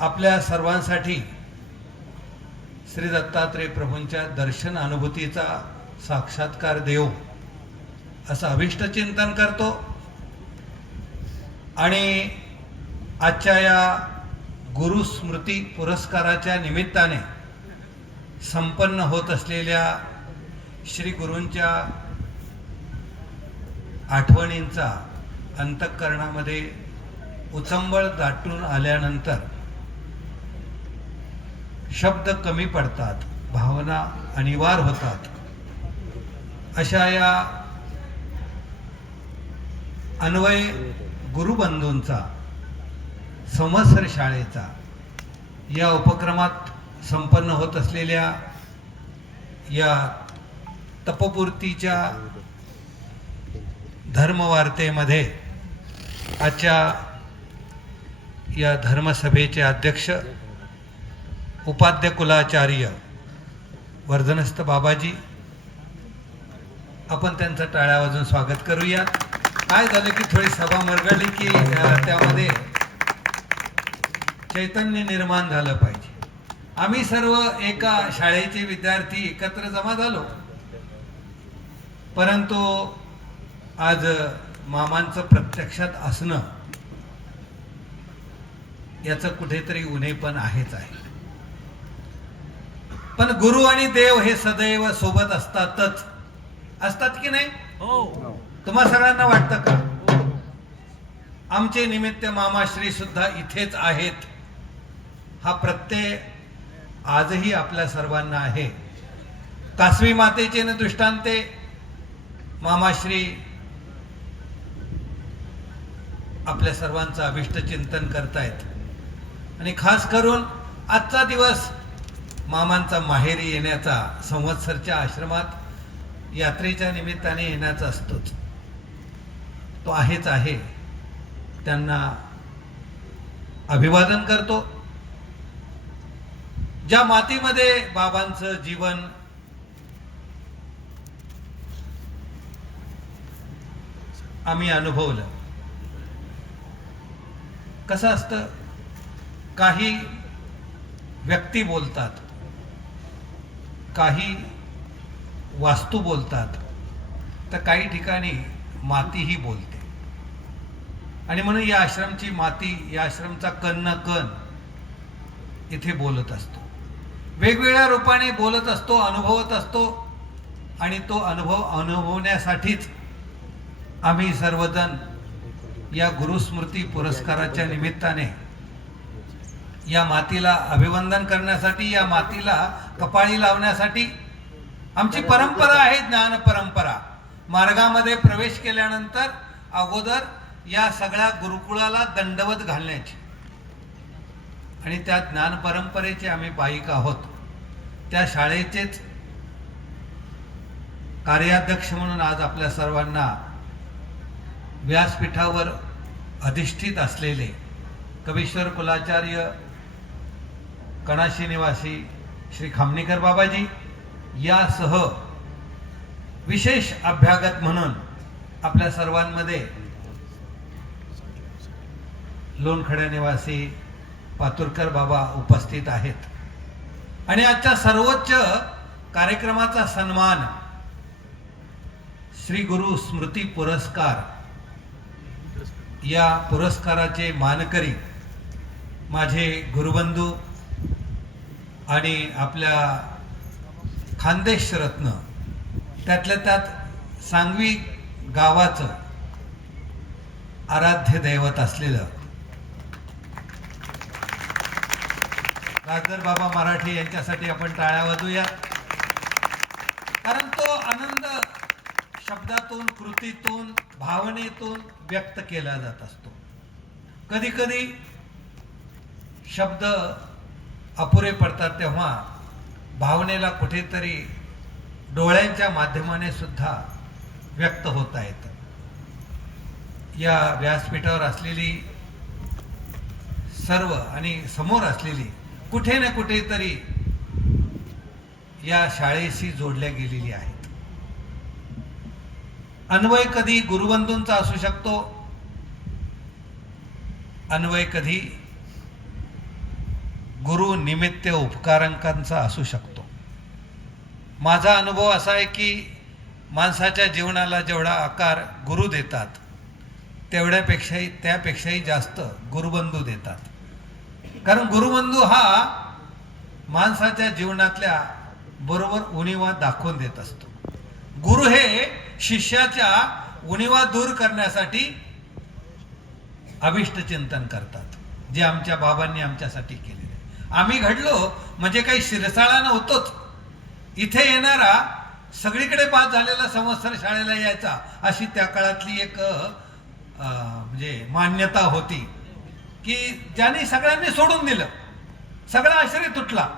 आपल्या सर्वांसाठी श्री दत्तात्रय प्रभूंच्या दर्शन अनुभूतीचा साक्षात्कार देव असं अभिष्ट चिंतन करतो। आणि आजच्या या गुरु स्मृती पुरस्काराच्या निमित्ताने संपन्न होत असलेल्या श्री गुरूंच्या आठवणींचा अंतःकरणामध्ये उचंबळ दाटून आल्यानंतर शब्द कमी पडतात, भावना अनिवार्य होतात। अशा या अन्वय गुरुबंधूंचा संवत्सर शाळेचा या उपक्रमात संपन्न होत असलेल्या या तपपूर्तीच्या धर्मवार्तेमध्ये आजच्या या धर्मसभेचे अध्यक्ष उपाध्य कुलाचार्य वर्धनस्थ बाबाजी, आपण त्यांचं टाळ्या वाजून स्वागत करूया। काय झालं की थोडी सभा मरगळली की त्यामध्ये चैतन्य निर्माण झालं पाहिजे। आम्ही सर्व एका शाळेचे विद्यार्थी एकत्र जमा झालो, परंतु आज मामांचं प्रत्यक्षात असणं याचं कुठेतरी उणेपण आहेच आहे। पण गुरु आणि देव हे सदैव सोबत असतात की नाही? हो। तुम्हा सगळ्यांना वाटतं का? आमचे निमित्त मामाश्री सुद्धा इथेच आहेत हा प्रत्यय आजही आपल्या सर्वांना आहे। कासवी मातेचे न दृष्टांते मामाश्री आपल्या सर्वांचं अभिष्ट चिंतन करतायत आणि खास करून आजचा दिवस मामांचा माहेरी येण्याचा, संवत्सरच्या आश्रमात यात्रेच्या निमित्ताने येण्याचा असतोच, तो आहेच आहे। त्यांना अभिवादन करतो। ज्या मातीमध्ये बाबांचं जीवन आम्ही अनुभवलं, कसं असतं, काही व्यक्ती बोलतात, काही वास्तू बोलतात, तर काही ठिकाणी मातीही बोलते। आणि म्हणून या आश्रमची माती, या आश्रमचा कण न कण इथे बोलत असतो, वेगवेगळ्या रूपाने बोलत असतो, अनुभवत असतो। आणि तो अनुभव अनुभवण्यासाठीच आम्ही सर्वजण या गुरुस्मृती पुरस्काराच्या निमित्ताने या मातीला अभिवंदन करण्यासाठी, या मातीला कपाळी लावण्यासाठी, आमची परंपरा आहे ज्ञान परंपरा। मार्गामध्ये प्रवेश केल्यानंतर अगोदर या सगळ्या गुरुकुळाला दंडवत घालण्याची, आणि त्या ज्ञान परंपरेचे आम्ही पाईक आहोत। त्या शाळेचेच कार्याध्यक्ष म्हणून आज आपल्या सर्वांना व्यासपीठावर अधिष्ठित असलेले कवीश्वर कुलाचार्य कणाशी निवासी श्री खामणीकर बाबाजी यासह विशेष अभ्यागत म्हणून आपल्या सर्वांमध्ये लोणखड्या निवासी पातुरकर बाबा उपस्थित आहेत। आणि आजच्या सर्वोच्च कार्यक्रमाचा सन्मान श्री गुरु स्मृती पुरस्कार, या पुरस्काराचे मानकरी माझे गुरुबंधू आणि आपल्या खानदेश रत्न, त्यातल्या त्यात सांगवी गावाचं आराध्य दैवत असलेलं राजदर बाबा मराठे यांच्यासाठी आपण टाळ्या वाजूया। कारण तो आनंद शब्दातून, कृतीतून, भावनेतून व्यक्त केला जात असतो। कधी कधी शब्द अपुरे पडतात, तेव्हा भावनेला कुठेतरी डोळ्यांच्या माध्यमाने सुद्धा व्यक्त होता येतं। या व्यासपीठावर असलेली सर्व आणि समोर असलेली कुठे ना कुठेतरी या शाळेशी जोडल्या गेलेली आहेत। अन्वय कधी गुरुबंधूंचा असू शकतो, अन्वय कधी गुरु निमित्त उपकारांकांचा असू शकतो. माझा अनुभव असा आहे की माणसाच्या जीवनाला जेवढा आकार गुरु देतात त्यापेक्षाही जास्त गुरुबंधू देतात. कारण गुरुबंधू हा माणसाच्या जीवनातल्या बरोबर उणीवा दाखवून देत असतो. गुरु हे शिष्याच्या उणीवा दूर करण्यासाठी अभिष्ट चिंतन करतात, जे आमच्या बाबांनी आमच्यासाठी केलेले. आम्ही घडलो म्हणजे काही शिरसाळा नव्हतोच. इथे येणारा सगळीकडे पास झालेला संवत्सर शाळेला यायचा, अशी त्या काळातली एक म्हणजे मान्यता होती की ज्यांनी सगळ्यांनी सोडून दिलं, सगळा आश्रय तुटला.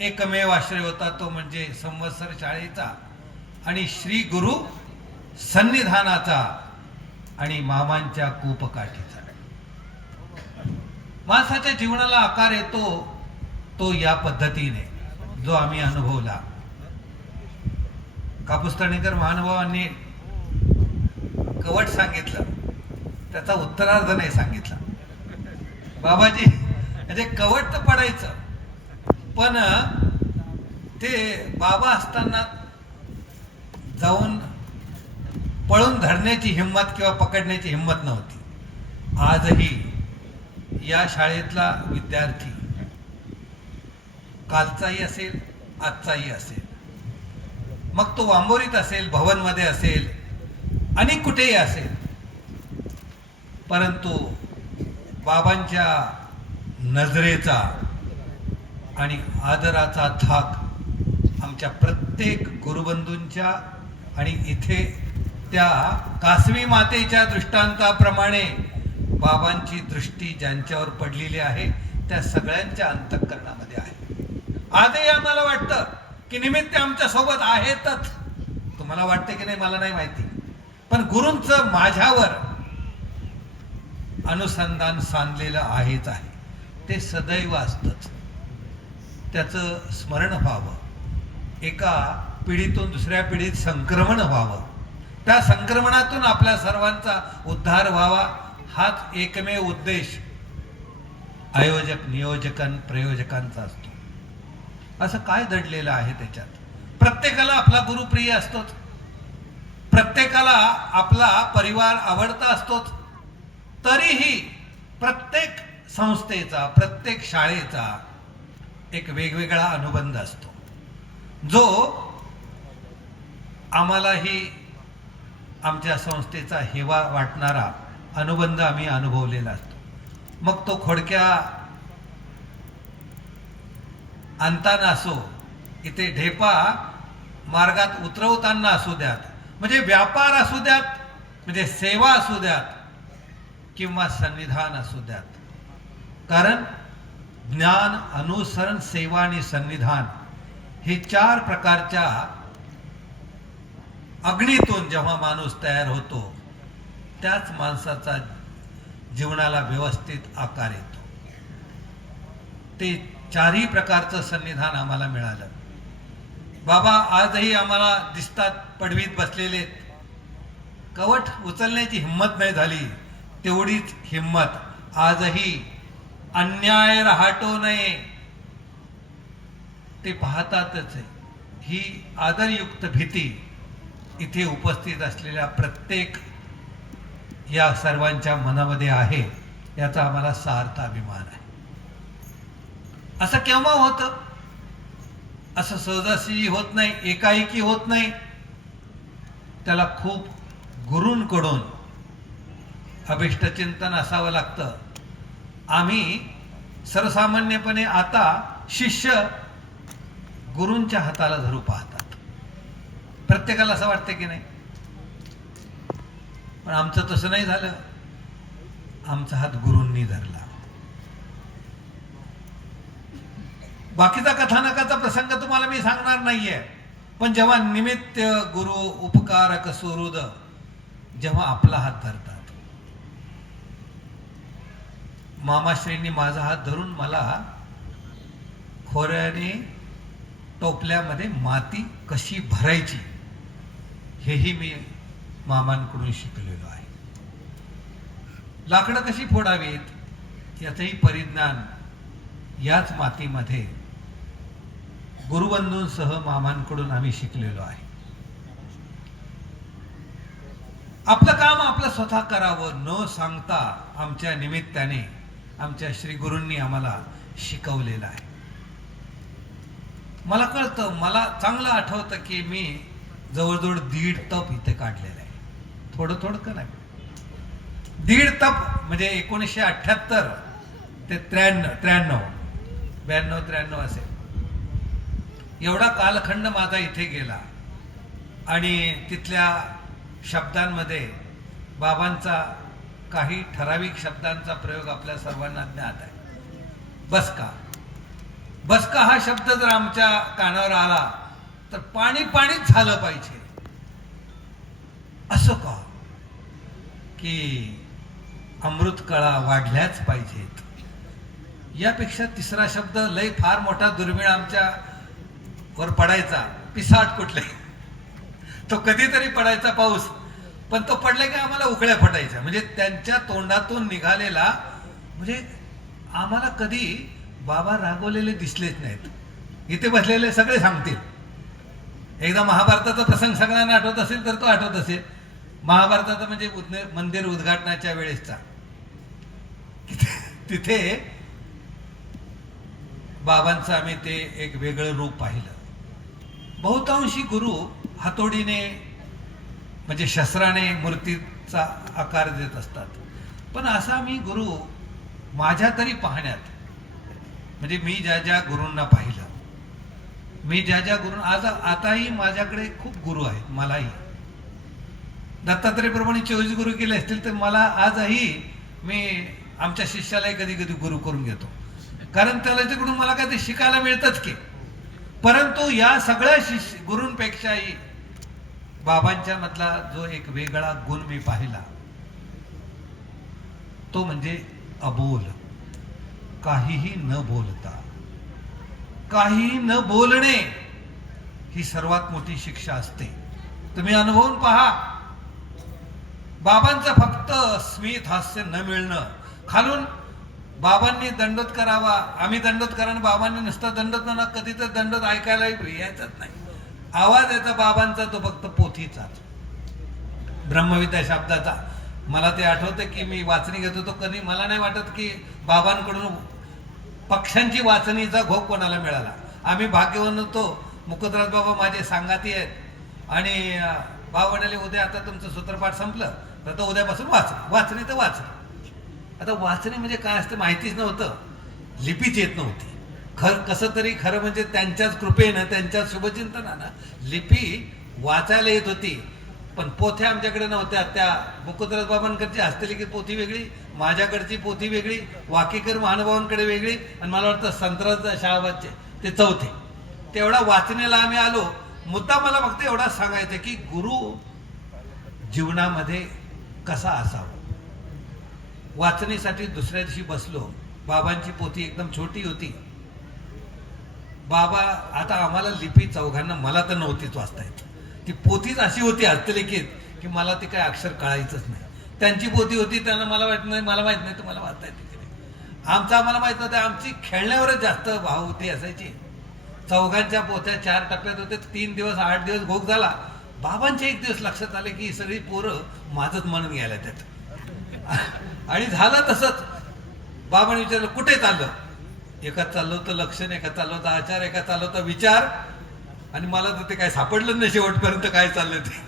एकमेव आश्रय होता तो म्हणजे संवत्सर शाळेचा आणि श्री गुरु सन्निधानाचा आणि मामांच्या कूपकाठीचा. माणसाच्या जीवनाला आकार येतो तो या पद्धतीने, जो आम्ही अनुभवला. कापूसतळणीकर महानुभावांनी कवट सांगितलं, त्याचा उत्तरार्ध नाही सांगितला. बाबाजी म्हणजे कवट तर पडायचं, पण ते बाबा असताना जाऊन पळून धरण्याची हिंमत किंवा पकडण्याची हिंमत नव्हती. आजही या शाळेतला विद्यार्थी, कालचाही असेल आजचाही असेल, मग तो वांबोरीत असेल, भवनमध्ये असेल आणि कुठेही असेल, परंतु बाबांच्या नजरेचा आणि आदराचा थाक आमच्या प्रत्येक गुरुबंधूंच्या आणि इथे त्या कासवी मातेच्या दृष्टांताप्रमाणे बाबांची दृष्टी ज्यांच्यावर पडलेली आहे त्या सगळ्यांच्या अंतःकरणामध्ये आहे. आजही आम्हाला वाटतं की निमित्त आमच्या सोबत आहेतच. तुम्हाला वाटते की नाही मला नाही माहिती, पण गुरूंचं माझ्यावर अनुसंधान सांधलेलं आहेच आहे. ते सदैव असतंच. त्याचं स्मरण व्हावं, एका पिढीतून दुसऱ्या पिढीत संक्रमण व्हावं, त्या संक्रमणातून आपल्या सर्वांचा उद्धार व्हावा, हाच एकमेव उद्देश आयोजक, नियोजकां, प्रयोजकांचा असतो. असं काय दडलेलं आहे त्याच्यात? प्रत्येकाला आपला गुरु प्रिय असतोच, प्रत्येकाला आपला परिवार आवडता असतोच. तरीही प्रत्येक संस्थेचा, प्रत्येक शाळेचा एक वेगवेगळा अनुबंध असतो, जो आम्हालाही आमच्या संस्थेचा हेवा वाटणारा अनुबंध आम्ही अनुभवलेला असतो. मग तो खोडक्या आणताना असो, इथे ढेपा मार्गात उतरवताना असू द्यात, म्हणजे व्यापार असू द्यात, म्हणजे सेवा असू द्यात, किंवा सन्निधान असू द्यात. कारण ज्ञान, अनुसरण, सेवा आणि सन्निधान हे 4 प्रकारच्या अग्नीतून जेव्हा माणूस तयार होतो, त्याच माणसाचा जीवनाला व्यवस्थित आकार येतो. ते 4ही प्रकारचं सन्निधान आम्हाला मिळालं. बाबा आजही आम्हाला दिसतात पडवीत बसलेले. कवट उचलण्याची हिंमत नाही झाली, तेवढीच हिंमत आजही अन्याय राहतो नये ते पाहतातच आहे. ही आदरयुक्त भीती इथे उपस्थित असलेल्या प्रत्येक या सर्वांच्या मनामध्ये आहे, याचा आम्हाला सार्थ अभिमान आहे. असं केव्हा होतं? असं सहजासहजी होत नाही, एकाएकी होत नाही. त्याला खूप गुरूंकडून अभिष्टचिंतन असावं लागतं. आम्ही सर्वसामान्यपणे आता शिष्य गुरूंच्या हाताला धरू पाहतात. प्रत्येकाला असं वाटतं की नाही, पण आमचं तसं नाही झालं. आमचा हात गुरूंनी धरला. बाकीचा कथानकाचा प्रसंग तुम्हाला मी सांगणार नाहीये, पण जेव्हा निमित्त गुरु उपकारक सुहृद जेव्हा आपला हात धरतात, मामाश्रींनी माझा हात धरून मला खोऱ्याने टोपल्यामध्ये माती कशी भरायची हेही मी मामांकडून शिकलेलो आहे. लाकडं कशी फोडावीत याचंही परिज्ञान याच मातीमध्ये गुरुबंधूंसह मामांकडून आम्ही शिकलेलो आहे. आपलं काम आपलं स्वतः करावं न सांगता आमच्या निमित्ताने आमच्या श्री गुरूंनी आम्हाला शिकवलेलं आहे. मला कळतं, मला चांगलं आठवतं की मी जवळजवळ 1.5 तप इथे काढलेलं आहे. थोडं थोडं का नाही, 1.5 तप म्हणजे 1978 ते 92 असेल, एवढा कालखंड माझा इथे गेला. आणि तिथल्या शब्दांमध्ये बाबांचा काही ठराविक शब्दांचा प्रयोग आपल्या सर्वांना ज्ञात आहे. बसका. बसका हा शब्द जर आमच्या कानावर आला तर पाणी पाणीच झालं पाहिजे. असं का की अमृत कळा वाढल्याच पाहिजेत. यापेक्षा तिसरा शब्द लय फार मोठा दुर्मिळ आमच्या वर पडायचा, पिसाट कुठले, तो कधीतरी पडायचा पाऊस, पण तो पडला की आम्हाला उकळ्या फटायच्या. म्हणजे त्यांच्या तोंडातून निघालेला, म्हणजे आम्हाला कधी बाबा रागवलेले दिसलेच नाहीत. इथे बसलेले सगळे सांगतील. एकदा महाभारताचा प्रसंग सगळ्यांना आठवत असेल तर तो आठवत असेल. महाभारताचा म्हणजे मंदिर उद्घाटनाच्या वेळेसचा. तिथे बाबांचं आम्ही ते एक वेगळं रूप पाहिलं. बहुतांशी गुरु हातोडीने म्हणजे शस्त्राने मूर्तीचा आकार देत असतात, पण असा मी गुरु माझ्या तरी पाहण्यात, म्हणजे मी ज्या ज्या गुरूंना पाहिलं, मी ज्या ज्या गुरू, आताही माझ्याकडे खूप गुरु आहेत. मलाही दत्तात्रय प्रमाणे 24 गुरु केले असतील तर मला आजही मी आमच्या शिष्यालाही कधी कधी गुरु करून घेतो, कारण त्याला तिकडून मला काय ते शिकायला मिळतच की. परंतु या सगळ्या गुरूंपेक्षाही बाबांच्या मधला जो एक वेगळा गुण मी पाहिला तो म्हणजे अबोल, काहीही न बोलता, काहीही न बोलणे ही सर्वात मोठी शिक्षा असते. तुम्ही अनुभवून पहा. बाबांचं फक्त स्मित हास्य न मिळणं, खालून बाबांनी दंडोत करावा, आम्ही दंडोत करा, बाबांनी नुसता दंडोत म्हणा, कधी तर दंडोत ऐकायलाही यायचाच नाही. आवाज याचा बाबांचा तो फक्त पोथीचाच, ब्रह्मविद्या शब्दाचा. मला ते आठवतं की मी वाचणी घेत होतो, कधी मला नाही वाटत की बाबांकडून पक्ष्यांची वाचणीचा घोक कोणाला मिळाला. आम्ही भाग्यवान होतो. मुकुंदराज बाबा माझे सांगाती आहेत आणि बाबा म्हणाले उद्या आता तुमचं सूत्रपाठ संपलं तर उद्यापासून वाचणी तर वाचणी. आता वाचणे म्हणजे काय असतं माहितीच नव्हतं, लिपीच येत नव्हती. कसं तरी खरं म्हणजे त्यांच्याच कृपेनं, त्यांच्याच शुभचिंतनानं लिपी वाचायला येत होती, पण पोथ्या आमच्याकडे नव्हत्या. त्या मुकुंदराज बाबांकडची हस्तलिखित पोथी वेगळी, माझ्याकडची पोथी वेगळी, वाकीकर महानुभावांकडे वेगळी, आणि मला वाटतं संतराज शहाबादचे ते चौथे. तेवढा वाचण्याला आम्ही आलो. मुद्दा मला फक्त एवढाच सांगायचं की गुरु जीवनामध्ये कसा असावा. वाचणीसाठी दुसऱ्या दिवशी बसलो. बाबांची पोथी एकदम छोटी होती. बाबा, आता आम्हाला लिपी चौघांना, मला तर नव्हतीच वाचता येत. ती पोथीच अशी होती हस्तलिखित की मला ती काय अक्षर कळायचंच नाही. त्यांची पोथी होती, त्यांना मला वाटत नाही, मला माहित नाही तुम्हाला वाचता येते की नाही. आम्हाला माहित नव्हतं. आमची खेळण्यावरच जास्त भावती असायची. चौघांच्या पोथ्या 4 टप्प्यात होते. 3 दिवस 8 दिवस भोग झाला. बाबांचे एक दिवस लक्षात आले की सगळी पोरं माझंच म्हणून घ्यायला त्यात. आणि झालं तसंच. बाबांनी विचारलं कुठे चाललं. एका चाललो होतं लक्षण, एका चाललो होतं आचार, एका चाललो होता विचार, आणि मला तर ते काय सापडलं नाही शेवटपर्यंत काय चाललं ते.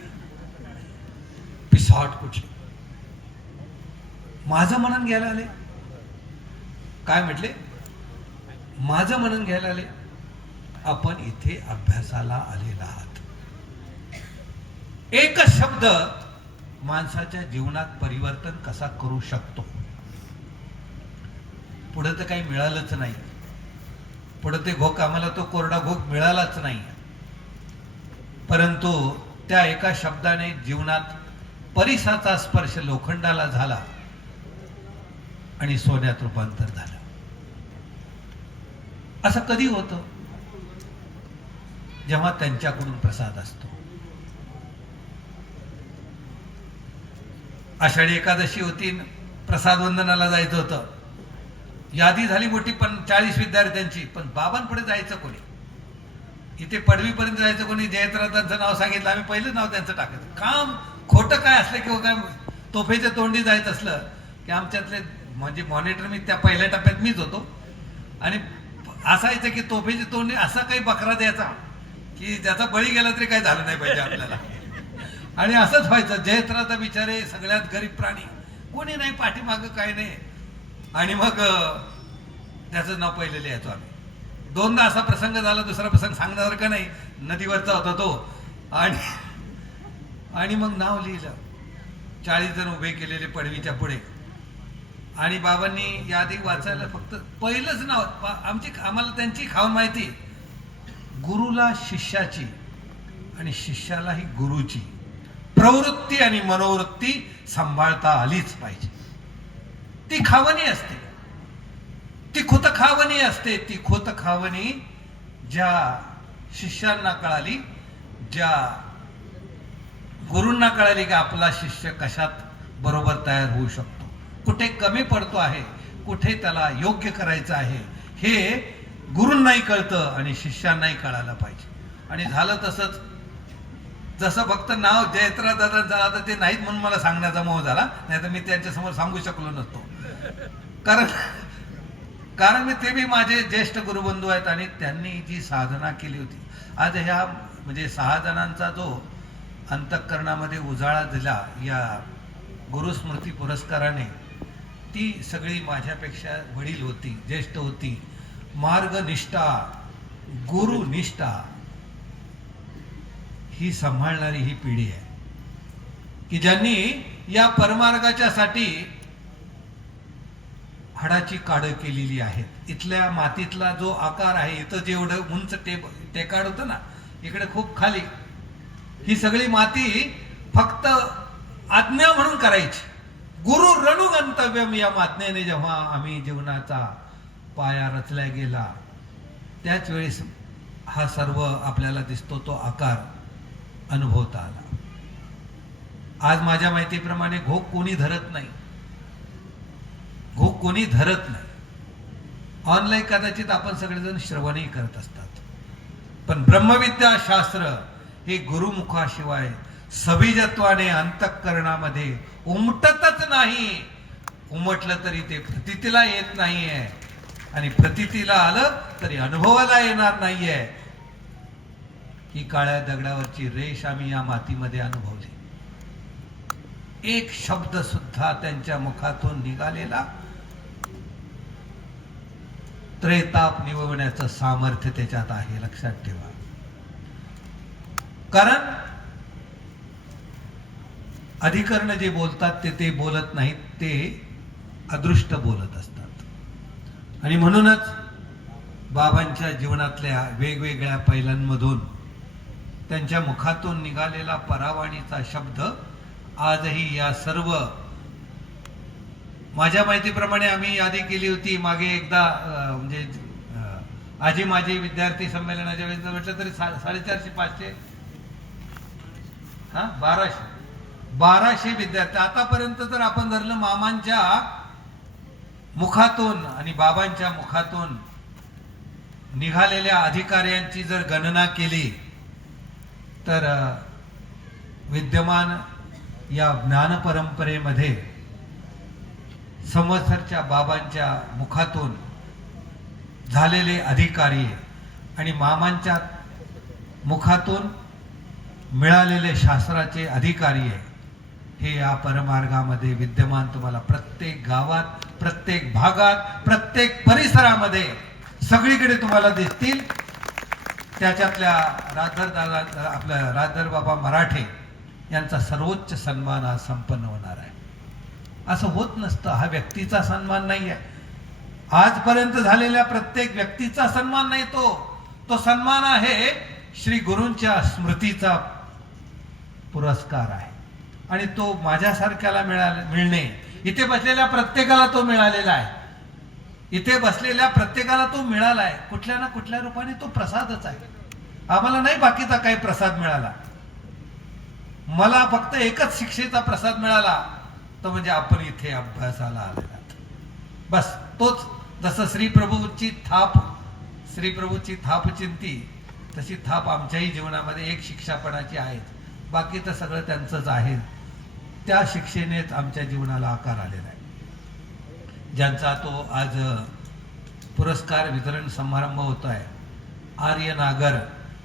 पिसाट कुठली. माझं म्हणून घ्यायला आले. काय म्हटले, माझं म्हणून घ्यायला आले. आपण इथे अभ्यासाला आलेला आहात. एकच शब्द माणसाच्या जीवनात परिवर्तन कसा करू शकतो. पुढे तर काही मिळालंच नाही. पुढे ते घोक, आम्हाला तो कोरडा घोक मिळालाच नाही. परंतु त्या एका शब्दाने जीवनात परिसाचा स्पर्श लोखंडाला झाला आणि सोन्यात रूपांतर झालं. असं कधी होतं, जेव्हा त्यांच्याकडून प्रसाद असतो. आषाढी एकादशी होती, प्रसाद वंदनाला जायचं होतं. यादी झाली मोठी, पण 40 विद्यार्थ्यांची, पण बाबांपुढे जायचं कोणी? इथे पदवीपर्यंत जायचं कोणी? जयत्रथांचं नाव सांगितलं, आम्ही पहिलं नाव त्यांचं टाकायचं. काम खोटं काय असलं किंवा काय तोफेच्या तोंडी जायचं असलं की आमच्यातले म्हणजे मॉनिटर मी त्या पहिल्या टप्प्यात मीच होतो. आणि असायचं की तोफेची तोंडी असा काही बकरा द्यायचा की ज्याचा बळी गेला तरी काही झालं नाही पाहिजे आपल्याला. आणि असंच व्हायचं. जयत्रथ बिचारे सगळ्यात गरीब प्राणी, कोणी नाही पाठीमागं काय नाही. आणि मग त्याचं नाव पहिले लिहायचो आम्ही. दोनदा असा प्रसंग झाला, दुसरा प्रसंग सांगण्यासारखा नाही, नदीवरचा होता तो. आणि मग नाव लिहिलं, 40 जण उभे केलेले पडवीच्या पुढे. आणि बाबांनी यादी वाचायला फक्त पहिलंच नाव, आम्हाला त्यांची खाऊन माहिती, गुरुला शिष्याची आणि शिष्यालाही गुरुची प्रवृत्ती आणि मनोवृत्ती सांभाळता आलीच पाहिजे. ती खावणी असते, ती खोतखावणी असते. ती खोतखावणी ज्या शिष्यांना कळाली, ज्या गुरूंना कळाली की आपला शिष्य कशात बरोबर तयार होऊ शकतो, कुठे कमी पडतो आहे, कुठे त्याला योग्य करायचं आहे, हे गुरूंनाही कळतं आणि शिष्यांनाही कळायला पाहिजे. आणि झालं तसंच. जसं फक्त नाव जयत्रथ दादांचं झालं, तर ते नाहीत म्हणून मला सांगण्याचा मोह झाला, नाही तर मी त्यांच्यासमोर सांगू शकलो नसतो. कारण मी ते बी माझे ज्येष्ठ गुरुबंधू आहेत आणि त्यांनी जी साधना केली होती. आज ह्या म्हणजे 6 जणांचा जो अंतःकरणामध्ये उजाळा दिला या गुरुस्मृती पुरस्काराने, ती सगळी माझ्यापेक्षा वडील होती, ज्येष्ठ होती. मार्गनिष्ठा, गुरुनिष्ठा ही सांभाळणारी ही पिढी आहे की ज्यांनी या परमार्गाच्या साठी हाडाची काढं केलेली आहेत. इथल्या मातीतला जो आकार आहे, इथं जेवढं उंच टेकाड होतं ना, इकडे खूप खाली, ही सगळी माती फक्त आज्ञा म्हणून करायची. गुरु रणु गंतव्यम या माज्ञेने जेव्हा आम्ही जीवनाचा पाया रचला गेला, त्याच वेळेस हा सर्व आपल्याला दिसतो तो आकार अनुभवता आला. आज माझ्या माहितीप्रमाणे घोक कोणी धरत नाही, घोक कोणी धरत नाही. ऑनलाईन कदाचित आपण सगळेजण श्रवणही करत असतात, पण ब्रह्मविद्या शास्त्र हे गुरुमुखाशिवाय सबिजत्वाने अंतःकरणामध्ये उमटतच नाही. उमटलं तरी ते प्रतीतीला येत नाहीये, आणि प्रतीतीला आलं तरी अनुभवाला येणार नाहीये. ही काळ्या दगडावरची रेष आम्ही या मातीमध्ये अनुभवली. एक शब्द सुद्धा त्यांच्या मुखातून निघालेला त्रेताप निववण्याचं सामर्थ्य त्याच्यात आहे, लक्षात ठेवा. कारण अधिकरण जे बोलतात ते बोलत नाहीत, ते अदृष्ट बोलत असतात. आणि म्हणूनच बाबांच्या जीवनातल्या वेगवेगळ्या पैलूंमधून त्यांच्या मुखातून निघालेला परावाणीचा शब्द आजही या सर्व, माझ्या माहितीप्रमाणे आम्ही यादी केली होती मागे एकदा, म्हणजे आजी माझी विद्यार्थी संमेलनाच्या वेळेस म्हटलं तरी 450-500 1200 विद्यार्थी. आतापर्यंत जर आपण धरलं मामांच्या मुखातून आणि बाबांच्या मुखातून निघालेल्या अधिकाऱ्यांची जर गणना केली, तर विद्यमान या ज्ञान परंपरेमध्ये संवत्सरच्या बाबांच्या मुखातून झालेले अधिकारी आणि मामांच्या मुखातून मिळालेले शास्त्राचे अधिकारी हे या परमार्गामध्ये विद्यमान तुम्हाला प्रत्येक गावात, प्रत्येक भागात, प्रत्येक परिसरामध्ये सगळीकडे तुम्हाला दिसतील. त्याच्यातल्या आपल्या राजधर बाबा मराठे यांचा सर्वोच्च सन्मान आज संपन्न होणार आहे. असं होत नसतं. हा व्यक्तीचा सन्मान नाही आहे, आजपर्यंत झालेल्या प्रत्येक व्यक्तीचा सन्मान नाही, तो सन्मान आहे श्री गुरूंच्या स्मृतीचा पुरस्कार आहे. आणि तो माझ्यासारख्याला मिळणे, इथे बसलेल्या प्रत्येकाला तो मिळालेला आहे. इथे बसलेल्या प्रत्येकाला तो मिळाला आहे. कुठल्या ना कुठल्या रूपाने तो प्रसादच आहे. आम्हाला नाही बाकीचा काही प्रसाद मिळाला. मला फक्त एकच शिक्षेचा प्रसाद मिळाला, तो म्हणजे आपण इथे अभ्यासाला आलेला. बस तोच जसं श्री प्रभूची थाप चिंती, तशी थाप आमच्याही जीवनामध्ये एक शिक्षापणाची आहे. बाकी तर सगळं त्यांचंच आहे. त्या शिक्षेनेच आमच्या जीवनाला आकार आलेला आहे. ज्यांचा तो आज पुरस्कार वितरण समारंभ होत आहे, आर्य नागर,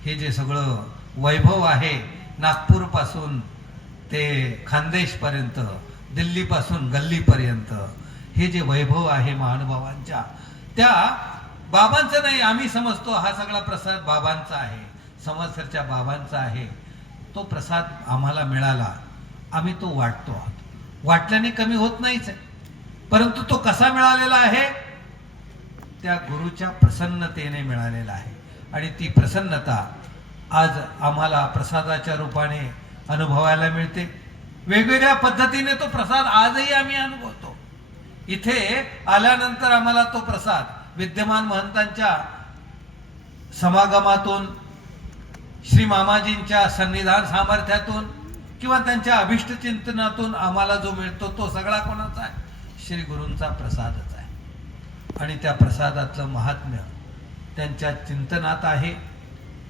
हे जे सगळं वैभव आहे, नागपूरपासून ते खानदेशपर्यंत, दिल्लीपासून गल्लीपर्यंत हे जे वैभव आहे महानुभावांच्या, त्या बाबांचं नाही, आम्ही समजतो हा सगळा प्रसाद बाबांचा आहे, समर्थरच्या बाबांचा आहे. तो प्रसाद आम्हाला मिळाला, आम्ही तो वाटतो आहोत. वाटल्याने कमी होत नाहीच आहे, परंतु तो कसा मिळालेला आहे? त्या गुरुच्या प्रसन्नतेने मिळालेला आहे. आणि ती प्रसन्नता आज आम्हाला प्रसादाच्या रूपाने अनुभवायला मिळते. वेगवेगळ्या पद्धतीने तो प्रसाद आजही आम्ही अनुभवतो. इथे आल्यानंतर आम्हाला तो प्रसाद विद्यमान महंतांच्या समागमातून, श्री मामाजींच्या सन्निधान सामर्थ्यातून किंवा त्यांच्या अभिष्ट चिंतनातून आम्हाला जो मिळतो तो सगळा कोणाचा आहे? श्री गुरूंचा प्रसादच आहे. आणि त्या प्रसादातलं महात्म्य त्यांच्या चिंतनात आहे.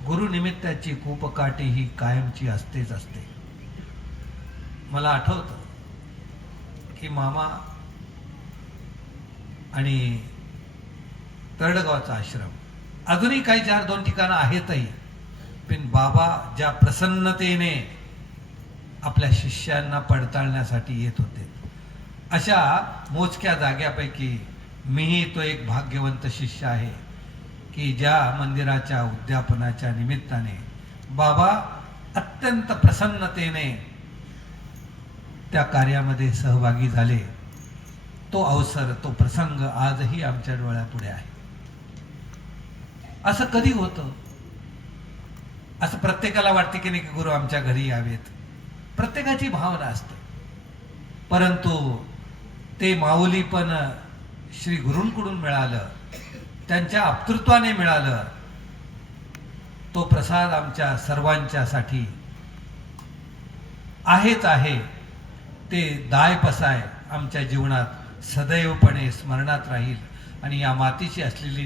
गुरुनिमित्ताची कूपकाठी ही कायमची असतेच असते. मला आठवतं की मामा आणि तरडगावचा आश्रम, अजूनही काही 4-2 ठिकाणं आहेतही, पण बाबा ज्या प्रसन्नतेने आपल्या शिष्यांना पडताळण्यासाठी येत होते, अशा मोजक्या जाग्यापैकी मीही तो एक भाग्यवंत शिष्य आहे की ज्या मंदिराच्या उद्यापनाच्या निमित्ताने बाबा अत्यंत प्रसन्नतेने त्या कार्यामध्ये सहभागी झाले. तो अवसर, तो प्रसंग आजही आमच्या डोळ्यापुढे आहे. असं कधी होतं? असं प्रत्येकाला वाटते की नाही की गुरु आमच्या घरी यावेत, प्रत्येकाची भावना असते. परंतु ते माऊली पण श्री गुरूंकडून मिळालं, त्यांच्या आप्तृत्वाने मिळालं. तो प्रसाद आमच्या सर्वांच्यासाठी आहेच आहे. ते दायपसाय आमच्या जीवनात सदैवपणे स्मरणात राहील आणि या मातीची असलेली